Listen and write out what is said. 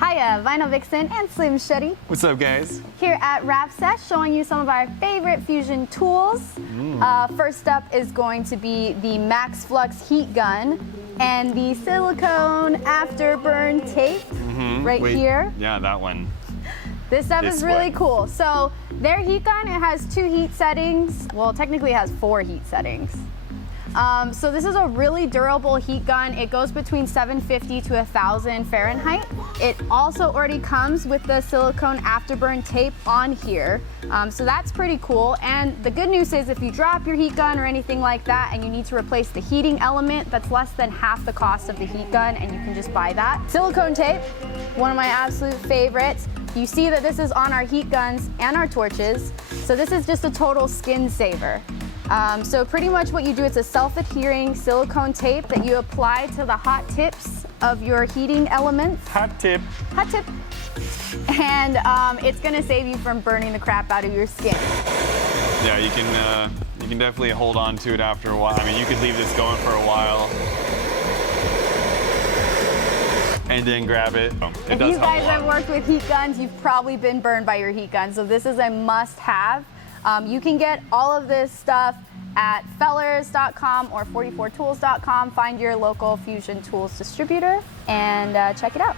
Hiya, Vinyl Vixen and Slim Shuddy What's up, guys? here at Wrapsesh, showing you some of our favorite fusion tools. First up is going to be the Max Flux Heat Gun and the Silicone Afterburn tape right here. Yeah, that one. This stuff is really cool. So their heat gun, it has 2 heat settings. Well, technically it has 4 heat settings. So this is a really durable heat gun. It goes between 750 to 1000 Fahrenheit. It also already comes with the silicone afterburn tape on here. So that's pretty cool. And the good news is if you drop your heat gun or anything like that and you need to replace the heating element, that's less than half the cost of the heat gun and you can just buy that. Silicone tape, one of my absolute favorites. You see that this is on our heat guns and our torches. So this is just a total skin saver. So pretty much what you do, it's a self-adhering silicone tape that you apply to the hot tips of your heating elements. Hot tip. Hot tip. And it's gonna save you from burning the crap out of your skin. Yeah, you can definitely hold on to it after a while. I mean, you could leave this going for a while and then grab it. If you guys have worked with heat guns, you've probably been burned by your heat gun. So this is a must-have. You can get all of this stuff at fellers.com or 44tools.com. Find your local Fusion Tools distributor and check it out.